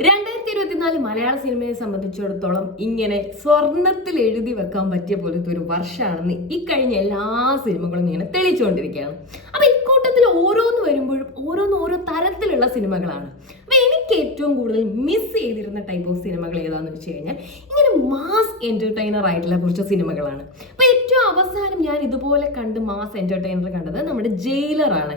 2024 മലയാള സിനിമയെ സംബന്ധിച്ചിടത്തോളം ഇങ്ങനെ സ്വർണത്തിൽ എഴുതി വെക്കാൻ പറ്റിയ പോലത്തെ ഒരു വർഷമാണെന്ന് ഈ കഴിഞ്ഞ എല്ലാ സിനിമകളും ഇങ്ങനെ തെളിയിച്ചുകൊണ്ടിരിക്കുകയാണ്. അപ്പൊ ഇക്കൂട്ടത്തിൽ ഓരോന്ന് വരുമ്പോഴും ഓരോ തരത്തിലുള്ള സിനിമകളാണ്. അപ്പൊ എനിക്ക് ഏറ്റവും കൂടുതൽ മിസ് ചെയ്തിരുന്ന ടൈപ്പ് ഓഫ് സിനിമകൾ ഏതാന്ന് വെച്ച് കഴിഞ്ഞാൽ ഇങ്ങനെ മാസ് എന്റർടൈനർ ആയിട്ടുള്ള കുറച്ച് സിനിമകളാണ്. അപ്പൊ ഏറ്റവും അവസാനം ഞാൻ ഇതുപോലെ കണ്ട് മാസ് എന്റർടൈനർ കണ്ടത് നമ്മുടെ ജയിലറാണ്.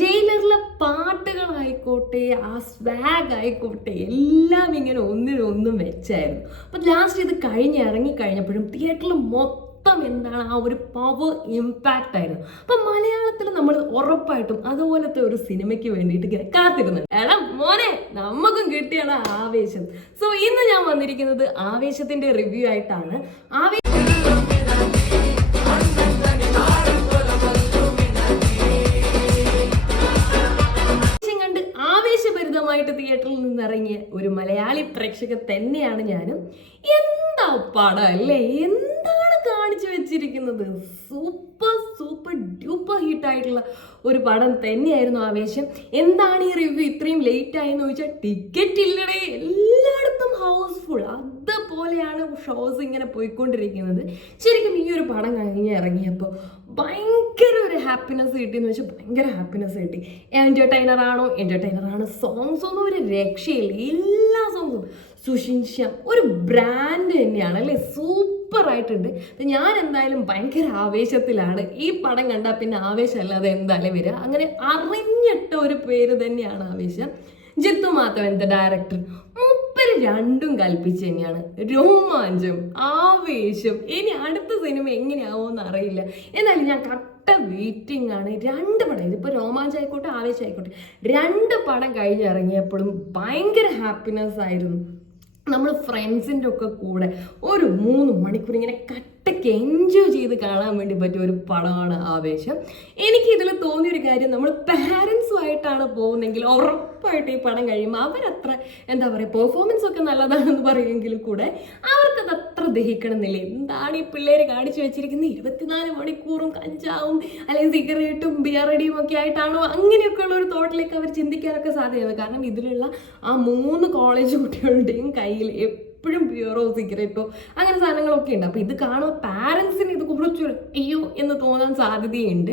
ജയിലറിലെ പാട്ടുകളായിക്കോട്ടെ, ആ സ്വാഗ് ആയിക്കോട്ടെ, എല്ലാം ഇങ്ങനെ ഒന്നിനൊന്നും വെച്ചായിരുന്നു. അപ്പൊ ലാസ്റ്റ് ഇത് ഇറങ്ങിക്കഴിഞ്ഞപ്പോഴും തിയേറ്ററിൽ മൊത്തം എന്താണ് ആ ഒരു പവർ ഇമ്പാക്റ്റ് ആയിരുന്നു. അപ്പൊ മലയാളത്തിൽ നമ്മൾ ഉറപ്പായിട്ടും അതുപോലത്തെ ഒരു സിനിമയ്ക്ക് വേണ്ടിയിട്ട് ഇങ്ങനെ കാത്തിരുന്നുണ്ട്. എടാ മോനെ, നമുക്കും കിട്ടിയാണ് ആവേശം. സോ ഇന്ന് ഞാൻ വന്നിരിക്കുന്നത് ആവേശത്തിന്റെ റിവ്യൂ ആയിട്ടാണ്. ആവേശഭരിതമായിട്ട് തിയേറ്ററിൽ നിന്നിറങ്ങിയ ഒരു മലയാളി പ്രേക്ഷക തന്നെയാണ് ഞാനും. എന്താ പടം അല്ലേ, എന്താണ് കാണിച്ചു വെച്ചിരിക്കുന്നത്. സൂപ്പർ സൂപ്പർ ഡ്യൂപ്പർ ഹിറ്റായിട്ടുള്ള ഒരു പടം തന്നെയായിരുന്നു ആവേശം. എന്താണ് ഈ റിവ്യൂ ഇത്രയും ലേറ്റ് ആയെന്ന് ചോദിച്ചാൽ ടിക്കറ്റ് ഇല്ലടേ, എല്ലായിടത്തും ഹൗസ്ഫുൾ. അതുപോലെയാണ് ഷോസ് ഇങ്ങനെ പോയിക്കൊണ്ടിരിക്കുന്നത്. ശരിക്കും ഈ ഒരു പടം ഇറങ്ങിയപ്പോൾ ഭയങ്കര ഒരു ഹാപ്പിനെസ് കിട്ടിയെന്ന് വെച്ചാൽ ഭയങ്കര ഹാപ്പിനെസ് കിട്ടി. എന്റർടൈനർ ആണ്. സോങ്സ് ഒന്നും ഒരു രക്ഷയില്ല. എല്ലാ സോങ്സും സുഷിൻഷ്യം ഒരു ബ്രാൻഡ് തന്നെയാണ് അല്ലേ, സൂപ്പർ ആയിട്ടുണ്ട്. ഞാൻ എന്തായാലും ഭയങ്കര ആവേശത്തിലാണ്. ഈ പടം കണ്ടാൽ പിന്നെ ആവേശമല്ലാതെ എന്തായാലും വരിക. അങ്ങനെ അറിഞ്ഞിട്ട ഒരു പേര് തന്നെയാണ് ആവേശം. ജിത്തു മാധവൻ ഡയറക്ടർ, മൂപ്പര് രണ്ടും കൽപ്പിച്ച് തന്നെയാണ്. രോമാഞ്ചം, ആവേശം. ഇനി അടുത്ത സിനിമ എങ്ങനെയാവുമെന്ന് അറിയില്ല. എന്നാലും ഞാൻ കട്ട വെയിറ്റിംഗ് ആണ്. രണ്ട് പടം, ഇതിപ്പോൾ രോമാഞ്ചം ആയിക്കോട്ടെ ആവേശം ആയിക്കോട്ടെ, രണ്ട് പടം കഴിഞ്ഞിറങ്ങിയപ്പോഴും ഭയങ്കര ഹാപ്പിനെസ് ആയിരുന്നു. നമ്മൾ ഫ്രണ്ട്സിൻ്റെ ഒക്കെ കൂടെ ഒരു 3 മണിക്കൂർ ഇങ്ങനെ കട്ടയ്ക്ക് എൻജോയ് ചെയ്ത് കാണാൻ വേണ്ടി പറ്റിയ ഒരു പടമാണ് ആവേശം. എനിക്ക് ഇതിൽ തോന്നിയൊരു കാര്യം, നമ്മൾ പാരൻസുമായിട്ടാണ് പോകുന്നതെങ്കിൽ ഉറപ്പായിട്ട് ഈ പടം കഴിയുമ്പോൾ അവരത്ര എന്താ പറയുക, പെർഫോമൻസ് ഒക്കെ നല്ലതാണെന്ന് പറയുമെങ്കിൽ കൂടെ അവർക്കത് അത്ര ദഹിക്കണമെന്നില്ല. എന്താണ് ഈ പിള്ളേർ കാണിച്ചു വെച്ചിരിക്കുന്നത്, 24 മണിക്കൂറും കഞ്ചാവും അല്ലെങ്കിൽ സിഗരറ്റും ബിയറടിയും ഒക്കെ ആയിട്ടാണോ, അങ്ങനെയൊക്കെയുള്ള ഒരു തോട്ടിലേക്ക് അവർ ചിന്തിക്കാനൊക്കെ സാധ്യതയാണ്. കാരണം ഇതിലുള്ള ആ 3 കോളേജ് കുട്ടികളുടെയും കയ്യിൽ എപ്പോഴും ബിയറോ സിഗരറ്റോ അങ്ങനെ സാധനങ്ങളൊക്കെ ഉണ്ട്. അപ്പോൾ ഇത് കാണുമ്പോൾ പാരൻസിന് ഇത് കുറച്ച് അയ്യോ എന്ന് തോന്നാൻ സാധ്യതയുണ്ട്.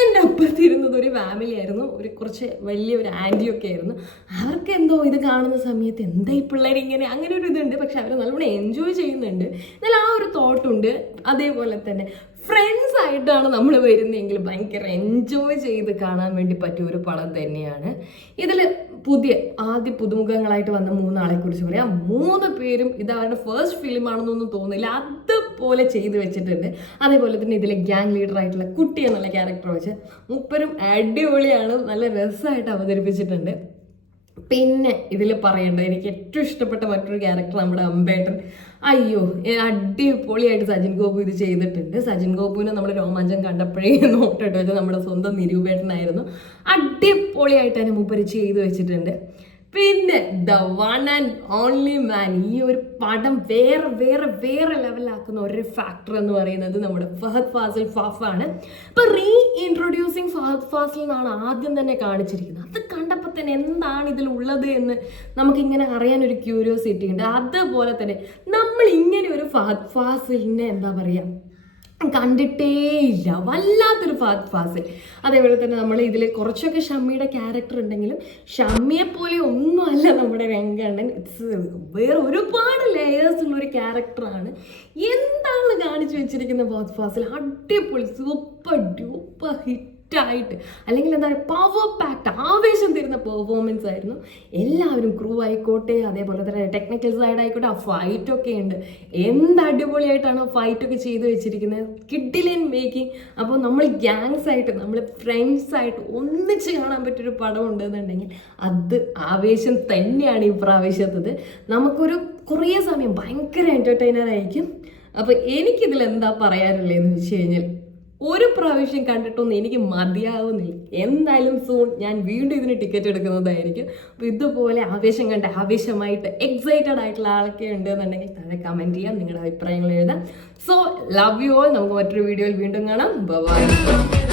എൻ്റെ അപ്പുറത്തിരുന്നത് ഒരു ഫാമിലി ആയിരുന്നു, കുറച്ച് വലിയൊരു ആൻറ്റിയൊക്കെ ആയിരുന്നു. അവർക്ക് എന്തോ ഇത് കാണുന്ന സമയത്ത് എന്താ ഈ പിള്ളേർ ഇങ്ങനെ, അങ്ങനെ ഒരു ഇതുണ്ട്. പക്ഷെ അവർ നല്ലോണം എൻജോയ് ചെയ്യുന്നുണ്ട്. എന്നാൽ ആ ഒരു തോട്ടുണ്ട്. അതേപോലെ തന്നെ ഫ്രണ്ട്സ് ആയിട്ടാണ് നമ്മൾ വരുന്നതെങ്കിൽ ഭയങ്കര എൻജോയ് ചെയ്ത് കാണാൻ വേണ്ടി പറ്റിയ ഒരു പടം തന്നെയാണ്. ഇതിൽ ആദ്യ പുതുമുഖങ്ങളായിട്ട് വന്ന 3 ആളെ കുറിച്ച് പറയാം. 3 പേരും ഇത് അവരുടെ ഫസ്റ്റ് ഫിലിം ആണെന്നൊന്നും തോന്നില്ല, അതുപോലെ ചെയ്തു വെച്ചിട്ടുണ്ട്. അതേപോലെ തന്നെ ഇതിലെ ഗ്യാങ് ലീഡർ ആയിട്ടുള്ള കുട്ടി എന്നുള്ള ക്യാരക്ടർ വെച്ച് മൂപ്പരും അടിപൊളിയാണ്, നല്ല രസമായിട്ട് അവതരിപ്പിച്ചിട്ടുണ്ട്. പിന്നെ ഇതിൽ പറയേണ്ടത്, എനിക്ക് ഏറ്റവും ഇഷ്ടപ്പെട്ട മറ്റൊരു ക്യാരക്ടർ നമ്മുടെ അമ്പേട്ടൻ. അയ്യോ, അടിപൊളിയായിട്ട് സജിൻ ഗോപു ഇത് ചെയ്തിട്ടുണ്ട്. സജിൻ ഗോപുവിനെ നമ്മൾ രോമാഞ്ചം കണ്ടപ്പോഴേ നോട്ടിട്ട് വെച്ചാൽ നമ്മുടെ സ്വന്തം നിരൂപേട്ടനായിരുന്നു. അടിപൊളിയായിട്ട് തന്നെ മൂപ്പര് ചെയ്ത് വെച്ചിട്ടുണ്ട്. പിന്നെ ദ വൺ ആൻഡ് ഓൺലി മാൻ, ഈ ഒരു പടം വേറെ ലെവലാക്കുന്ന ഒരു ഫാക്ടർ എന്ന് പറയുന്നത് നമ്മുടെ ഫഹദ് ഫാസിൽ ഫാഫാണ്. ഇപ്പൊ ഇൻട്രൊഡ്യൂസിങ് ഫഹദ് ഫാസിൽ എന്നാണ് ആദ്യം തന്നെ കാണിച്ചിരിക്കുന്നത്. അത് കണ്ടപ്പോൾ തന്നെ എന്താണ് ഇതിലുള്ളത് എന്ന് നമുക്കിങ്ങനെ അറിയാനൊരു ക്യൂരിയോസിറ്റി ഉണ്ട്. അതുപോലെ തന്നെ നമ്മൾ ഇങ്ങനെ ഒരു ഫഹദ് ഫാസിലിനെ എന്താ പറയുക, കണ്ടിട്ടേയില്ല. വല്ലാത്തൊരു ഫഹദ് ഫാസിൽ. അതേപോലെ തന്നെ നമ്മൾ ഇതിൽ കുറച്ചൊക്കെ ഷമ്മിയുടെ ക്യാരക്ടർ ഉണ്ടെങ്കിലും ഷമ്മിയെ പോലെ ഒന്നും അല്ല നമ്മുടെ രംഗണ്ണൻ. വേറെ ഒരുപാട് ലെയേഴ്സ് ഉള്ള ഒരു ക്യാരക്ടറാണ്. എന്താണ് കാണിച്ചു വെച്ചിരിക്കുന്ന ഫഹദ് ഫാസിൽ, അടിപൊളി സൂപ്പർ ഡ്യൂപ്പർ ഹിറ്റായിട്ട്, അല്ലെങ്കിൽ എന്താ പറയുക, പവർ പാക്ട് ആവേശം തരുന്ന പെർഫോമൻസ് ആയിരുന്നു. എല്ലാവരും ക്രൂ ആയിക്കോട്ടെ, അതേപോലെ തന്നെ ടെക്നിക്കൽ സൈഡ് ആയിക്കോട്ടെ, ആ ഫൈറ്റൊക്കെ ഉണ്ട്. എന്ത് അടിപൊളിയായിട്ടാണ് ആ ഫൈറ്റൊക്കെ ചെയ്ത് വെച്ചിരിക്കുന്നത്, കിഡിലൻ മേക്കിംഗ്. അപ്പോൾ നമ്മൾ ഗ്യാങ്സ് ആയിട്ട്, നമ്മൾ ഫ്രണ്ട്സ് ആയിട്ട് ഒന്നിച്ച് കാണാൻ പറ്റിയൊരു പടം ഉണ്ടെന്നുണ്ടെങ്കിൽ അത് ആവേശം തന്നെയാണ്. ഈ പ്രാവശ്യത്തത് നമുക്കൊരു കുറേ സമയം ഭയങ്കര എൻ്റർടൈനർ ആയിരിക്കും. അപ്പോൾ എനിക്കിതിൽ എന്താ പറയാനുള്ളതെന്ന് വെച്ച് കഴിഞ്ഞാൽ, ഒരു പ്രാവശ്യം കണ്ടിട്ടൊന്നും എനിക്ക് മതിയാവുന്നില്ല. എന്തായാലും സൂൺ ഞാൻ വീണ്ടും ഇതിന് ടിക്കറ്റ് എടുക്കുന്നതായിരിക്കും. അപ്പോൾ ഇതുപോലെ ആവേശം കണ്ട് ആവേശമായിട്ട് എക്സൈറ്റഡ് ആയിട്ടുള്ള ആളൊക്കെ ഉണ്ട് എന്നുണ്ടെങ്കിൽ താഴെ കമൻറ്റ് ചെയ്യാം, നിങ്ങളുടെ അഭിപ്രായങ്ങൾ എഴുതാം. So love you all. നമുക്ക് മറ്റൊരു വീഡിയോയിൽ വീണ്ടും കാണാം. ബൈ.